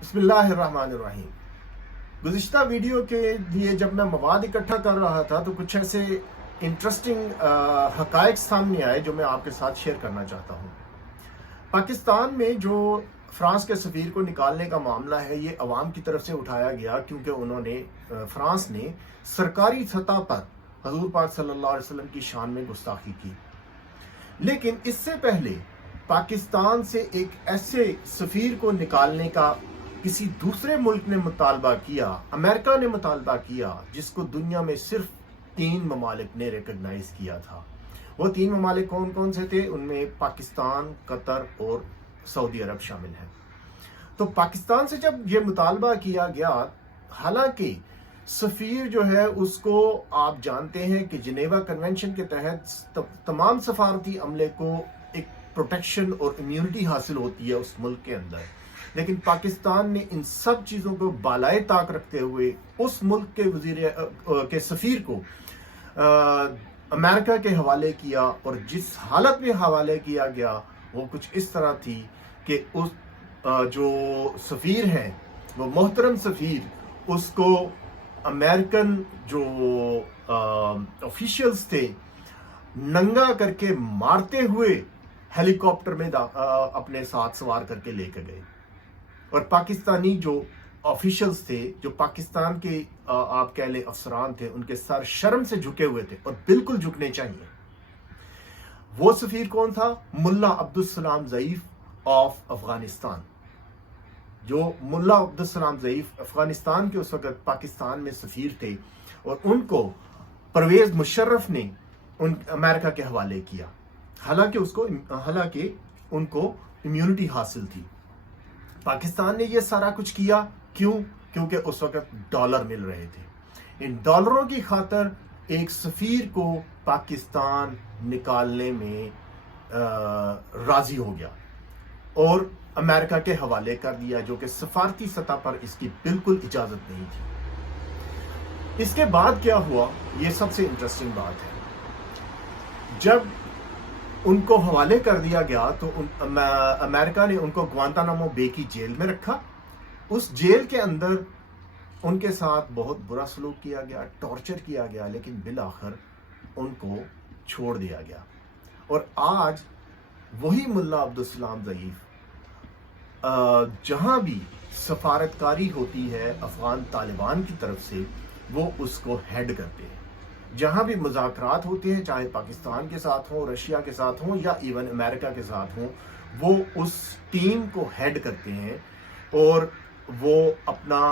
بسم اللہ الرحمن الرحیم۔ گزشتہ ویڈیو کے لیے جب میں مواد اکٹھا کر رہا تھا تو کچھ ایسے انٹرسٹنگ حقائق سامنے آئے جو میں آپ کے ساتھ شیئر کرنا چاہتا ہوں۔ پاکستان میں جو فرانس کے سفیر کو نکالنے کا معاملہ ہے، یہ عوام کی طرف سے اٹھایا گیا کیونکہ فرانس نے سرکاری سطح پر حضور پاک صلی اللہ علیہ وسلم کی شان میں گستاخی کی۔ لیکن اس سے پہلے پاکستان سے ایک ایسے سفیر کو نکالنے کا کسی دوسرے ملک نے مطالبہ کیا، امریکہ نے مطالبہ کیا، جس کو دنیا میں صرف 3 ممالک نے ریکگنائز کیا تھا۔ وہ 3 ممالک کون کون سے تھے؟ ان میں پاکستان، قطر اور سعودی عرب شامل ہیں۔ تو پاکستان سے جب یہ مطالبہ کیا گیا، حالانکہ سفیر جو ہے اس کو آپ جانتے ہیں کہ جنیوا کنونشن کے تحت تمام سفارتی عملے کو ایک پروٹیکشن اور امیونٹی حاصل ہوتی ہے اس ملک کے اندر، لیکن پاکستان نے ان سب چیزوں کو بالائے طاق رکھتے ہوئے اس ملک کے سفیر کو امریکہ کے حوالے کیا، اور جس حالت میں حوالے کیا گیا وہ کچھ اس طرح تھی کہ اس جو سفیر ہیں، وہ محترم سفیر، اس کو امریکن جو آفیشلز تھے ننگا کر کے مارتے ہوئے ہیلی کاپٹر میں اپنے ساتھ سوار کر کے لے کے گئے، اور پاکستانی جو آفیشلز تھے، جو پاکستان کے آپ کہہ لیں افسران تھے، ان کے سر شرم سے جھکے ہوئے تھے، اور بالکل جھکنے چاہیے۔ وہ سفیر کون تھا؟ ملا عبدالسلام ضعیف آف افغانستان۔ جو ملا عبدالسلام ضعیف افغانستان کے اس وقت پاکستان میں سفیر تھے، اور ان کو پرویز مشرف نے امریکہ کے حوالے کیا، حالانکہ ان کو امیونٹی حاصل تھی۔ پاکستان نے یہ سارا کچھ کیا کیوں؟ کیونکہ اس وقت ڈالر مل رہے تھے۔ ان ڈالروں کی خاطر ایک سفیر کو پاکستان نکالنے میں راضی ہو گیا اور امریکہ کے حوالے کر دیا، جو کہ سفارتی سطح پر اس کی بالکل اجازت نہیں تھی۔ اس کے بعد کیا ہوا، یہ سب سے انٹرسٹنگ بات ہے۔ جب ان کو حوالے کر دیا گیا تو امریکہ نے ان کو گوانتانامو بے کی جیل میں رکھا۔ اس جیل کے اندر ان کے ساتھ بہت برا سلوک کیا گیا، ٹارچر کیا گیا، لیکن بالآخر ان کو چھوڑ دیا گیا۔ اور آج وہی ملا عبدالسلام ضعیف جہاں بھی سفارتکاری ہوتی ہے افغان طالبان کی طرف سے، وہ اس کو ہیڈ کرتے ہیں۔ جہاں بھی مذاکرات ہوتے ہیں، چاہے پاکستان کے ساتھ ہوں، رشیا کے ساتھ ہوں، یا ایون امریکہ کے ساتھ ہوں، وہ اس ٹیم کو ہیڈ کرتے ہیں، اور وہ اپنا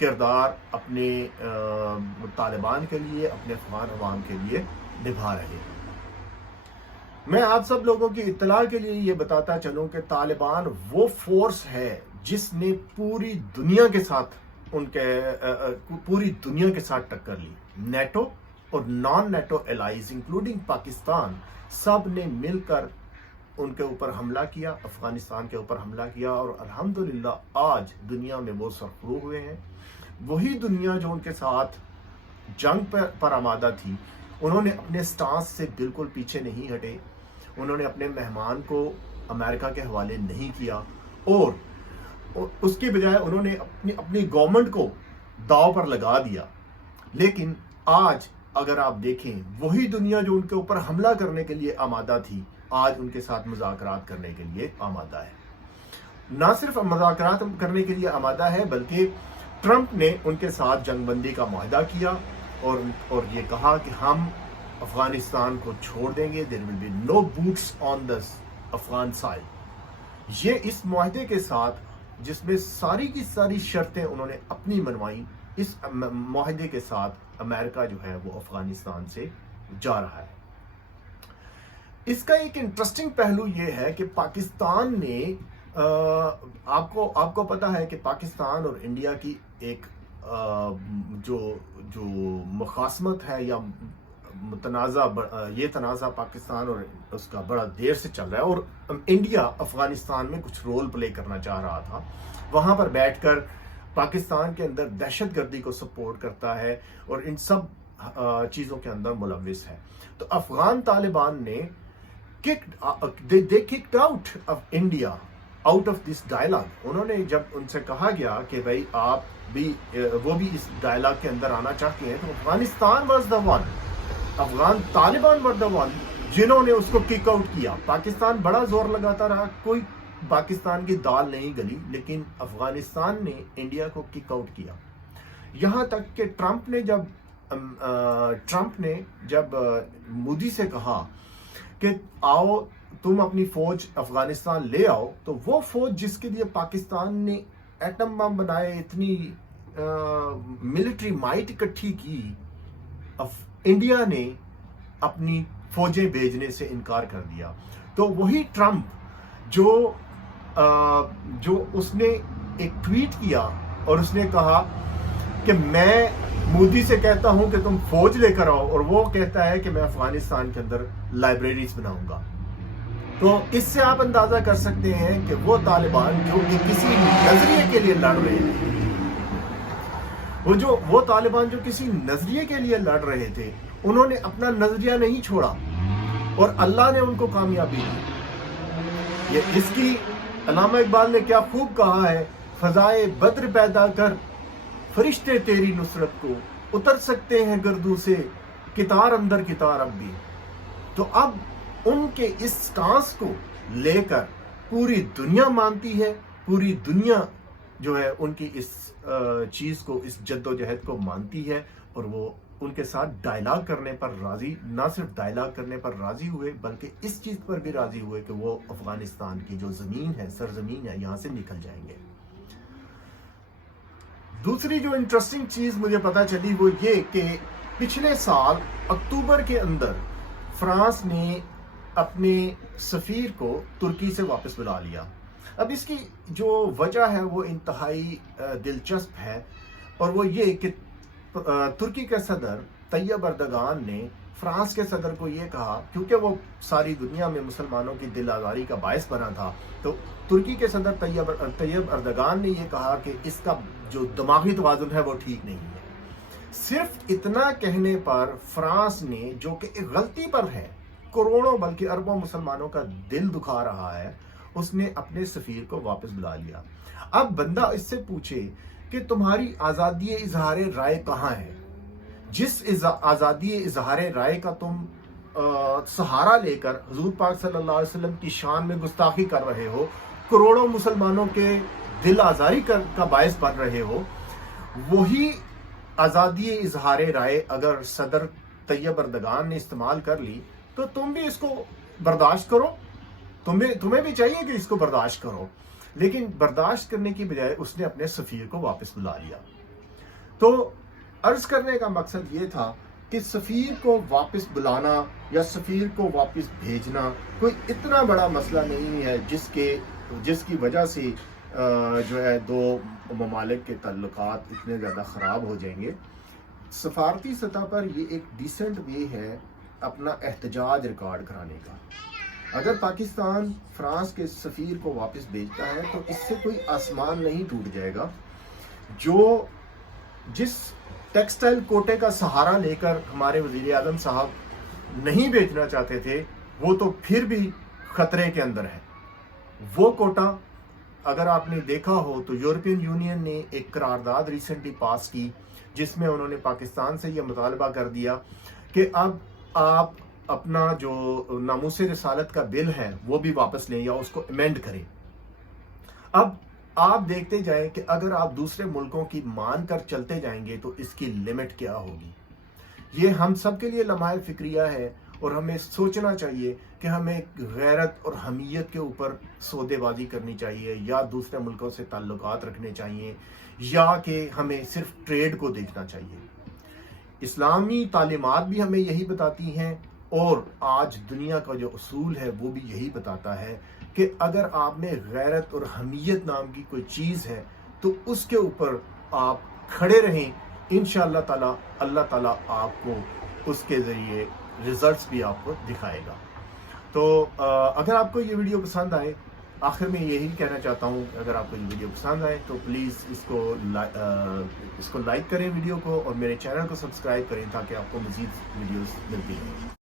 کردار اپنے طالبان کے لیے، اپنے افغان عوام کے لیے نبھا رہے ہیں۔ میں آپ سب لوگوں کی اطلاع کے لیے یہ بتاتا چلوں کہ طالبان وہ فورس ہے جس نے پوری دنیا کے ساتھ ٹکر لی۔ نیٹو اور non NATO allies including Pakistan, سب نے مل کر ان کے اوپر حملہ کیا، افغانستان کے اوپر حملہ کیا، اور الحمدللہ آج دنیا میں وہ سرخرو ہوئے ہیں۔ وہی دنیا جو ان کے ساتھ جنگ پر آمادہ تھی، انہوں نے اپنے سٹانس سے بالکل پیچھے نہیں ہٹے، انہوں نے اپنے مہمان کو امریکہ کے حوالے نہیں کیا، اور اس کے بجائے انہوں نے اپنی گورنمنٹ کو داؤ پر لگا دیا۔ لیکن آج اگر آپ دیکھیں، وہی دنیا جو ان کے اوپر حملہ کرنے کے لیے آمادہ تھی، آج ان کے ساتھ مذاکرات کرنے کے لیے آمادہ ہے۔ نہ صرف مذاکرات کرنے کے لیے آمادہ ہے، بلکہ ٹرمپ نے ان کے ساتھ جنگ بندی کا معاہدہ کیا، اور یہ کہا کہ ہم افغانستان کو چھوڑ دیں گے، there will be no boots on the Afghan سائل۔ یہ اس معاہدے کے ساتھ، جس میں ساری کی ساری شرطیں انہوں نے اپنی منوائیں، اس معاہدے کے ساتھ امریکہ جو ہے وہ افغانستان سے جا رہا ہے۔ اس کا ایک انٹرسٹنگ پہلو یہ ہے کہ پاکستان نے آپ کو پتا ہے کہ پاکستان اور انڈیا کی ایک جو مخاصمت ہے یا یہ تنازع پاکستان اور اس کا بڑا دیر سے چل رہا ہے، اور انڈیا افغانستان میں کچھ رول پلے کرنا چاہ رہا تھا، وہاں پر بیٹھ کر پاکستان کے اندر دہشت گردی کو سپورٹ کرتا ہے اور ان سب چیزوں کے اندر ملوث ہے۔ تو افغان طالبان نے kicked out of India out of this dialogue. उन्होंने जब उनसे कहा गया कि भाई आप भी वो भी इस डायलॉग के अंदर आना चाहते हैं, तो Afghanistan was the one, Afghan Taliban were the one जिन्होंने उसको किक आउट किया। पाकिस्तान बड़ा जोर लगाता रहा, कोई पाकिस्तान की दाल नहीं गली, लेकिन अफगानिस्तान ने इंडिया को किक आउट किया। यहाँ तक कि ट्रंप ने जब मोदी से कहा कि आओ तुम अपनी फौज अफगानिस्तान ले आओ, तो वो फौज जिसके लिए पाकिस्तान ने एटम बम बनाए, इतनी मिलिट्री माइट इकट्ठी की, इंडिया ने अपनी फौजें भेजने से इनकार कर दिया। तो वही ट्रंप जो उसने एक ट्वीट किया और उसने कहा कि मैं मोदी से कहता हूं कि तुम फौज लेकर आओ, और वो कहता है कि मैं अफगानिस्तान के अंदर लाइब्रेरीज बनाऊंगा। तो इससे आप अंदाजा कर सकते हैं कि वो तालिबान जो कि किसी नजरिए के लिए लड़ रहे थे, वो तालिबान जो किसी नजरिए के लिए लड़ रहे थे, उन्होंने अपना नजरिया नहीं छोड़ा और अल्लाह ने उनको कामयाबी दी। ये इसकी अल्लामा इकबाल ने क्या खूब कहा है, फजाए बद्र पैदा कर फरिश्ते तेरी नुसरत को, उतर सकते हैं गर्दू से कितार अंदर कितार अब भी। तो अब उनके इस स्टांस को लेकर पूरी दुनिया मानती है, पूरी दुनिया जो है उनकी इस चीज को, इस जद्दोजहद को मानती है, और वो उनके साथ डायलॉग करने पर राजी, ना सिर्फ डायलॉग करने पर राजी हुए बल्कि इस चीज पर भी राजी हुए कि वो अफगानिस्तान की जो जमीन है, सरजमीन है, यहां से निकल जाएंगे। दूसरी जो इंटरेस्टिंग चीज मुझे पता चली वो ये कि पिछले साल अक्टूबर के अंदर फ्रांस ने अपने सफीर को तुर्की से वापस बुला लिया। अब इसकी जो वजह है वो इंतहाई दिलचस्प है, और वो ये कि तुर्की के सदर तैयब अर्दगान ने फ्रांस के सदर को ये कहा, क्योंकि वो सारी दुनिया में मुसलमानों की दिल आज़ारी का बायस बना था, तो तुर्की के सदर तैयब अर्दगान ने ये कहा कि इसका जो दिमागी तवाज़ुन है वो ठीक नहीं है। सिर्फ इतना कहने पर फ्रांस ने, जो कि एक गलती पर है, करोड़ों बल्कि अरबों मुसलमानों का दिल दुखा रहा है, उसने अपने सफीर को वापस बुला लिया। अब बंदा इससे पूछे कि तुम्हारी आज़ादी इजहार राय कहाँ है? जिस आज़ादी इजहार राय का तुम सहारा लेकर हुजूर पाक सल्लल्लाहु अलैहि वसल्लम की शान में गुस्ताखी कर रहे हो, करोड़ों मुसलमानों के दिल आज़ारी का बायस बन रहे हो, वही आज़ादी इजहार राय अगर सदर तैयब अर्दगान ने इस्तेमाल कर ली, तो तुम भी इसको बर्दाश्त करो, तुम्हें भी चाहिए कि इसको बर्दाश्त करो। लेकिन बर्दाश्त करने की बजाय उसने अपने सफीर को वापस बुला लिया। तो अर्ज करने का मकसद ये था कि सफीर को वापस बुलाना या सफीर को वापस भेजना कोई इतना बड़ा मसला नहीं है जिसकी वजह से जो है दो ममालिक के ताल्लुकात इतने ज़्यादा ख़राब हो जाएंगे। सफारती सतह पर ये एक डिसेंट वे है अपना एहतजाज रिकॉर्ड कराने का। अगर पाकिस्तान फ्रांस के सफीर को वापस भेजता है तो इससे कोई आसमान नहीं टूट जाएगा। जिस टेक्सटाइल कोटे का सहारा लेकर हमारे वज़ीर आज़म साहब नहीं भेजना चाहते थे, वो तो फिर भी खतरे के अंदर है। वो कोटा अगर आपने देखा हो तो यूरोपियन यूनियन ने एक करारदाद रिसेंटली पास की, जिसमें उन्होंने पाकिस्तान से यह मुतालबा कर दिया कि अब आप अपना जो नामूसे रिसालत का बिल है वो भी वापस लें या उसको अमेंड करें। अब आप देखते जाएं कि अगर आप दूसरे मुल्कों की मान कर चलते जाएंगे तो इसकी लिमिट क्या होगी। ये हम सब के लिए लम्हा फिक्रिया है, और हमें सोचना चाहिए कि हमें गैरत और हमीयत के ऊपर सौदेबाजी करनी चाहिए, या दूसरे मुल्कों से ताल्लुकात रखने चाहिए, या कि हमें सिर्फ ट्रेड को देखना चाहिए। इस्लामी तालीमात भी हमें यही बताती हैं, और आज दुनिया का जो उसूल है वो भी यही बताता है कि अगर आप में गैरत और हमीयत नाम की कोई चीज़ है तो उसके ऊपर आप खड़े रहें। इंशाअल्लाह ताला अल्लाह ताला आपको उसके ज़रिए रिजल्ट्स भी आपको दिखाएगा। तो अगर आपको ये वीडियो पसंद आए, आखिर में यही कहना चाहता हूँ, अगर आपको ये वीडियो पसंद आए तो प्लीज़ इसको लाइक करें वीडियो को, और मेरे चैनल को सब्सक्राइब करें ताकि आपको मज़ीद वीडियोस मिलती रहें।